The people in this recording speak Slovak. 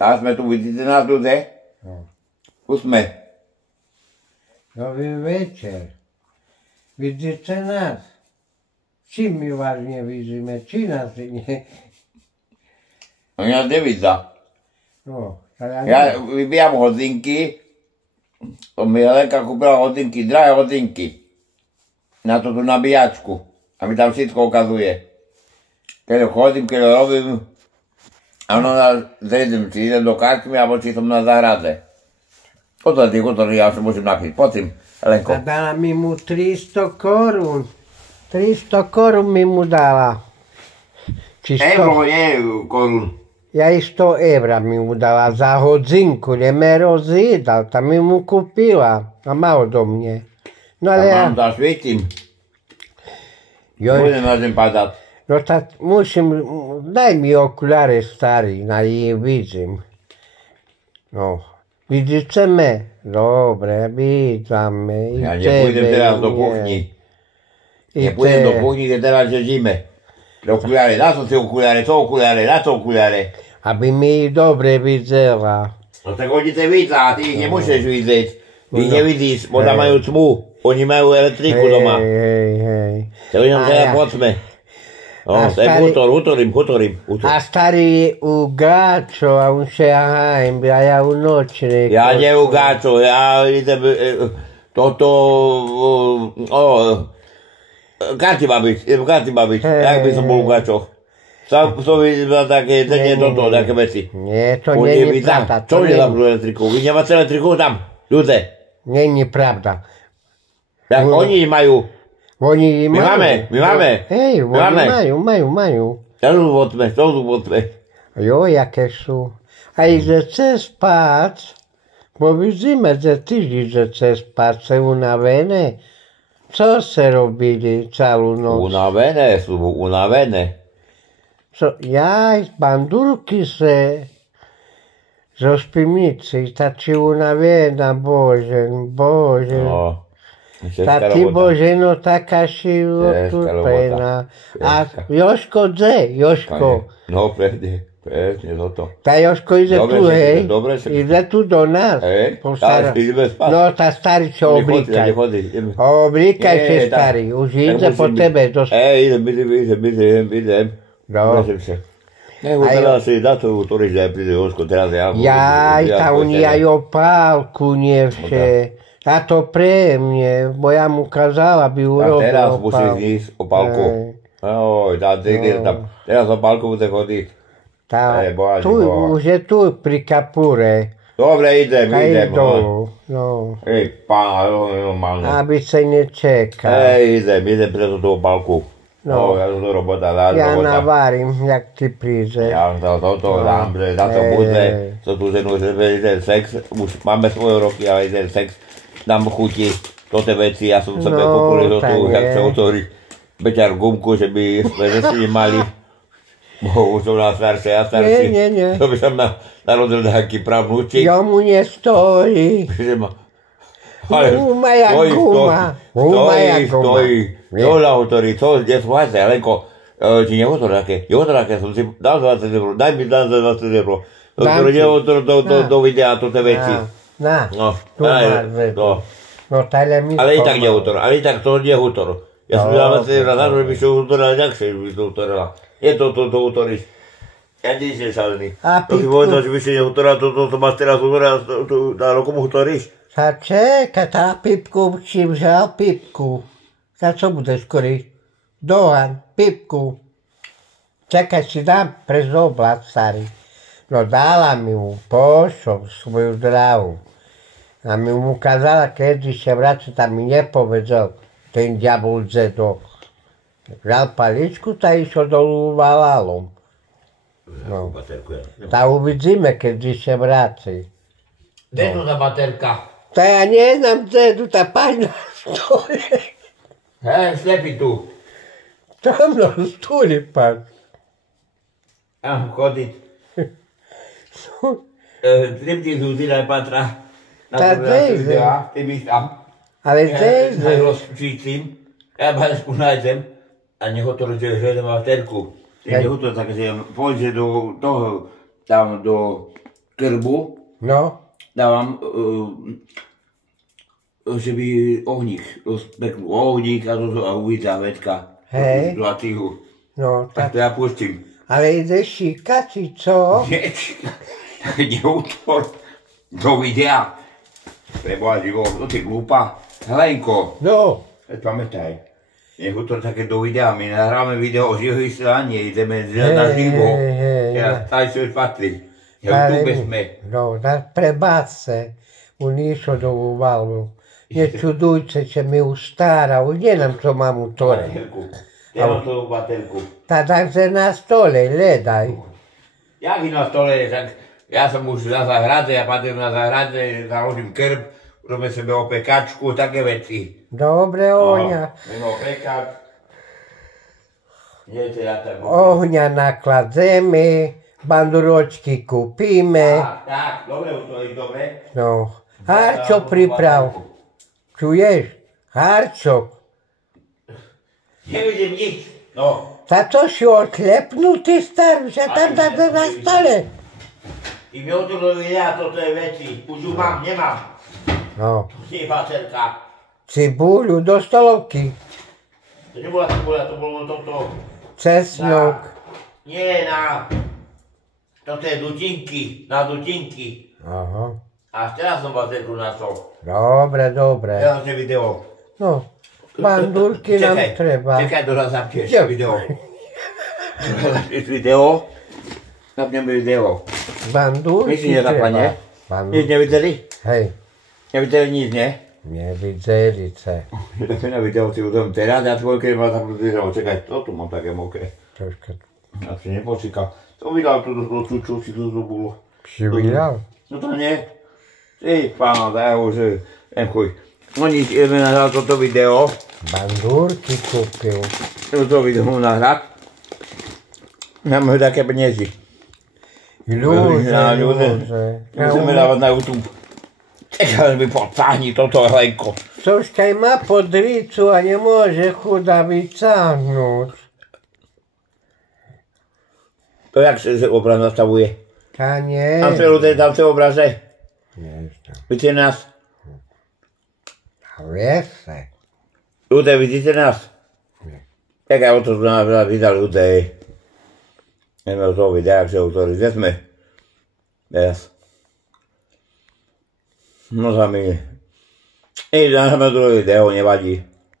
Tak sme tu, vidíte nás ľudia? No. Tu sme. Dobrý večer. Vidíte nás? Čím my vás nevidíme? Či nás nie? No ja nevidza. No, Ja vybijam hodinky. Mi Helenka kúpila hodinky, drahé hodinky. Na tú nabíjačku. A mi tam všetko ukazuje. Keď chodím, keď robím. A ono zredím, či idem do karčmy, alebo či som na záhrade. Potom tých útorných ja už môžem napiť. Poďme, Helenko. A dala mi mu 300 korún. 300 korún mi mu dala. Či 100... Euro, nie korún. Ja i 100 eur mi mu dala za hodinku, kde me rozjedal, tam mi mu kúpila a má odo mne. No ale ja... Tam vám svietím. Joj, Budem na zem padať. no tak musím, daj mi okuláre starý, na ich vidím. No, vidíte me? Dobre, vidím me. Ja nepôjdem teraz do kuchni. Nepôjdem do kuchni, kde teraz žijeme. Do okuláre, na to si okuláre, to okuláre, na to okuláre. Aby mi dobre videla. No tak oni te vidá, a ty ich nemôžeš vidieť. Ty ich nevidíš, bo tam majú tmu. Oni majú elektriku doma. Hej. Tak oni nám teda poďme. No, to je hutorím. A starý u gáčo, a on se hajem, a ja u nočne. Ja nie u gáčo, ja idem karty babiť, jak by som bol u gáčoch. To vidím také, nie toto, také veci. Nie, to nie je pravda. Čo nezapnú elektriku? Vy nemáte elektriku tam, ľudia. Nie je pravda. Jak oni majú. Oni majú. My máme. Hej, oni majú. To sú vodme. Jo, jaké sú. A idete spať, bo vidíme, že ty idete spať, ste unavené. Co ste robili celú noc? Unavené. Jaj, bandurky se zo spimici, tači unavena, Bože. No. Ta ti Bože, no taká si otúpená. A Joško dze, Joško. No, presne toto. Ta Joško ide tu, hej. Dobre, ide tu do nás. Hej, ideme spať. No, ta starý sa oblíkaj. Oblíkaj sa, starý, už ide po tebe. Hej, idem. No. Teraz si na to utoriť, že príde Joško, teraz ja... Jaj, ta on je aj opálku nevše. A to pre mne, bo ja mu kazala, by urobil opálku. A teraz musíš ísť opálku. Teraz opálku bude chodiť. Už je tu pri kapure. Dobre, idem. No. Ej, pán, normálne. Aby sa nečekal. Idem preto tú opálku. No, ja som to robota. Ja navarím, jak ty príde. Ja toto dám, že za to bude, za tú ženu, že ten sex, už máme svoje roky, ale ten sex nám chutí, toto veci, ja som sebe kúpil do toho, jak sa otvoriť beťar gumku, že by sme si mali, bo už som na staršie, Nie. to by som narodil nejaký pravnúčik. Ja mu nestojí. Ale Umaja guma. Stojí. Jola hotorí, to je svojce, Helenko, ti nehotoráke, som si dal 20 €, daj mi 20 €. Do videa toto veci. Na, tu máš vedu. Ale i tak nehutor, to nie hutor. Ja som dal 20 € na to, že by si hutorila ďakšie, že by si hutorila. Je to hutoríš. Ja nič nešalený. To si povedal, že by si nehutorila, to máš teraz hutorila, na rokom hutoríš. Sa čeka, tá pipku, či vzal pipku. Za čo budeš koriť? Dohan, pipku. Čakaj, si dám pre zoblad, starý. No dala mi mu, pošom svoju drávu. A mi mu kazala, kedy sa vracia, tam mi nepovedal ten diabol zedok. Vzal paličku, tá išlo dolu valalom. No. Tá uvidíme, kedy sa vrací. Kde je tu tá baterka? Tá ja neznám dedu, tá paň na stole. Hej, slepý tu. Tam na stole, pán. Chodiť. Tripti zúzila patra. Tá dejde. Ty byš tam. Ale dejde. Rozčícim. Ja baľsku nájdem. A nech to rozdiel, že nemá baterku. Ty nech to tak, že pôjde do toho, tam do krbu, No, dávam, že by ohník, rozpeknú ohník a toto a uvidá vedka. Hej. Do atihu. no, Tak tak, to ja pustím. ale ideš šíkať, či čo? Nie, neútvor do videa. Preboha živo, to ty glúpa. Helenko, No, pamätaj. Nech útor také do videa, my nahráme video o živo vysielanie, ideme na živo. Teraz tady čo patrí. YouTube sme. no, prebacce, unisodovu valvu. Ne čudujte se mi ustara, nie nam co mam u tore. Baterku. Ja mám tú baterku. Tada se na stole, ledaj. Jak i na stole, tak ja som už na zahrade, ja patrím na zahrade, založím krb, robím sebe opekačku, také veci. Dobre, Oňa. Mimo opekač. Nie, teda tak. Ohňa nakladzeme, banduročky kúpime. Tak, dobre, utorí, dobre. No, harčo priprav. Čuješ? Harčo. Nevidím nič. No, Ta to si odklepnutý star, že tam na stole. i mi otvoril videa, toto je veci. Už ju mám, nemám. No, Nie baterka. cibuľu do stolovky. To nebola cibuľa, to bolo toto. Cesnok. Nie, na... Toto je dutinky, na dutinky. Aha. A teraz som baterku našol. Dobre, dobre. Teraz je video. No, bandurky nám treba. Čekaj, doraz zapneš Jo. video. Doraz zapneš video. Zapneme video. Bandurky Myslíš, nezapne? treba. Nič nevideli? Hej, Nevideli nič, ne? nevideli ce. Tak na video si udom teraz, ja tvoj keď ma zapnutý video. Čekaj, to tu mám také mokré. Troška Ja si nepočíkal. Som videl túto zloču, čo si to bolo. si videl? No to nie. Ty, pána, daj už, chuj. No nič, ideme nahrať toto video. Bandurky kúpil. Toto video mu nahrať. Máme také peniazy. Ľuže. Musíme dávať na YouTube. Čakaj, mi podtáhni toto, Helenko. Soškaj má podricu a nemôže chuda vycáhnuť. To jak sa obraz nastavuje? Tá nie. Tam sa ľudia, tam sa obraze. Neznam. Vidíte nás? A viese. Ľudia, vidíte nás? Nie. Tak ja o to nás videli ľudia. Ideme od toho videa, jak sa autori. Kde sme? Teraz. No za mi. Dáme druhé video, nevadí.